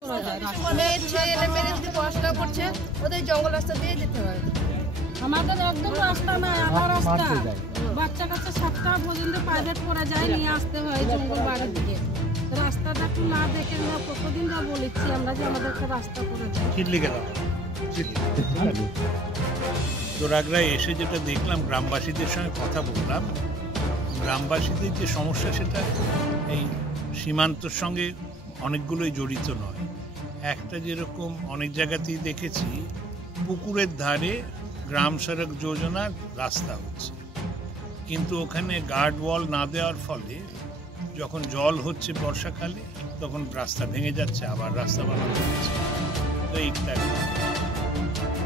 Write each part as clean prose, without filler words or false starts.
মেয়ের ছেলে মেয়ে যদি পড়াশোনা করছে ওদের জঙ্গল রাস্তা দিয়ে যেতে হয়। আমাদের একদম রাস্তা নাই, আধা রাস্তা। বাচ্চা কাচ্চা 7টা পর্যন্ত প্রাইভেট পড়া যায়, নিয়ে আসতে হয় জঙ্গল বাড়ির দিকে। রাস্তাটা একটু না দেখে না কতদিন না বলেছি আমরা যে আমাদের একটা রাস্তা করে যায়। তোরাগড়ায় এসে যেটা দেখলাম, গ্রামবাসীদের সঙ্গে কথা বললাম, গ্রামবাসীদের যে সমস্যা সেটা এই সীমান্তর সঙ্গে অনেকগুলোই জড়িত নয়। একটা যেরকম অনেক জায়গাতেই দেখেছি পুকুরের ধারে গ্রাম সড়ক যোজনার রাস্তা হচ্ছে, কিন্তু ওখানে গার্ড ওয়াল না দেওয়ার ফলে যখন জল হচ্ছে বর্ষাকালে তখন রাস্তা ভেঙে যাচ্ছে, আবার রাস্তা বানানো হচ্ছে। তো এইটা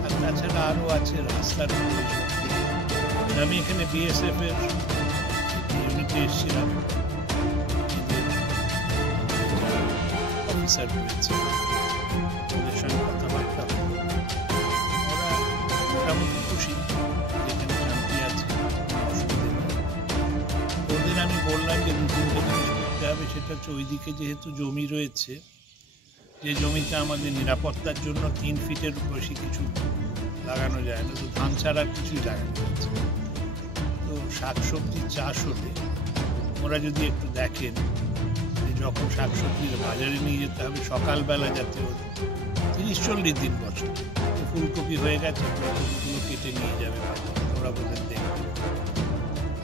আর তাছাড়া আরও আছে রাস্তার প্রয়োজন। আমি এখানে বিএসএফ এর ইউনিটে এসেছিলাম, অফিসার রয়েছে, ওদের সঙ্গে কথাবার্তা হলো। ওরা মোটামুটি খুশি, যেখানে শান্তি আছে, অসুবিধে নেই। ওদের আমি বললাম যে দু-তিনটে জিনিস করতে হবে, সেটা হচ্ছে ওইদিকে যেহেতু জমি রয়েছে, যে জমিতে আমাদের নিরাপত্তার জন্য 3 ফিটের বেশি কিছু লাগানো যায় না, তো ধান ছাড়া কিছুই লাগানো যাচ্ছে। তো শাকসবজির চাষ হলে ওরা যদি একটু দেখেন যে যখন শাকসবজির বাজারে নিয়ে যেতে হবে সকালবেলা, যাতে 30-40 দিন বছর ফুলকপি হয়ে গেছে, ফুলকপিগুলো কেটে নিয়ে যাবে বাজারে, ওরা বোধহয় দেখবে।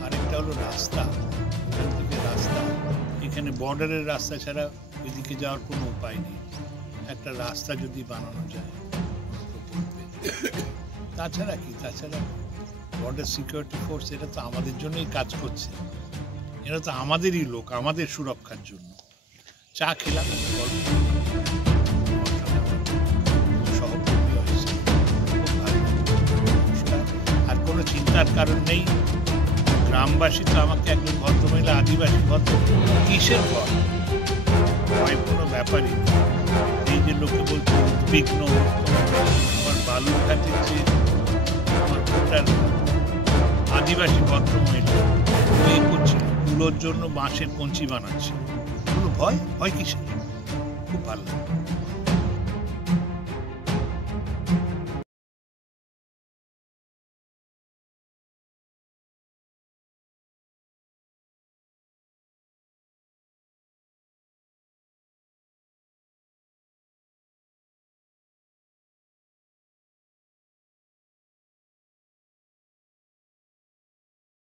আরেকটা হলো রাস্তা, ওখান থেকে রাস্তা, এখানে বর্ডারের রাস্তা ছাড়া ওইদিকে যাওয়ার কোনো উপায় নেই। একটা রাস্তা যদি বানানো যায় তাছাড়া কি, তাছাড়া বর্ডার সিকিউরিটি ফোর্স এরা তো আমাদের জন্যই কাজ করছে, এরা তো আমাদেরই লোক, আমাদের সুরক্ষার জন্য। চা খেলাম, সহকর্মী হয়েছে, আর কোনো চিন্তার কারণ নেই। গ্রামবাসী তো আমাকে একজন ভদ্রমহিলা, আদিবাসী ভদ্র, কিসের ভয়, ভয়ের কোনো ব্যাপারই নেই। এই যে লোকে বলছে উদ্বিগ্ন, আমার বালুরঘাটের যে আমার ভোটার আদিবাসী ভদ্রমহিলা বিয়ে করছিল, কুলোর জন্য বাঁশের কঞ্চি বানাচ্ছে, ভয় ভয় কিসের, খুব ভালো।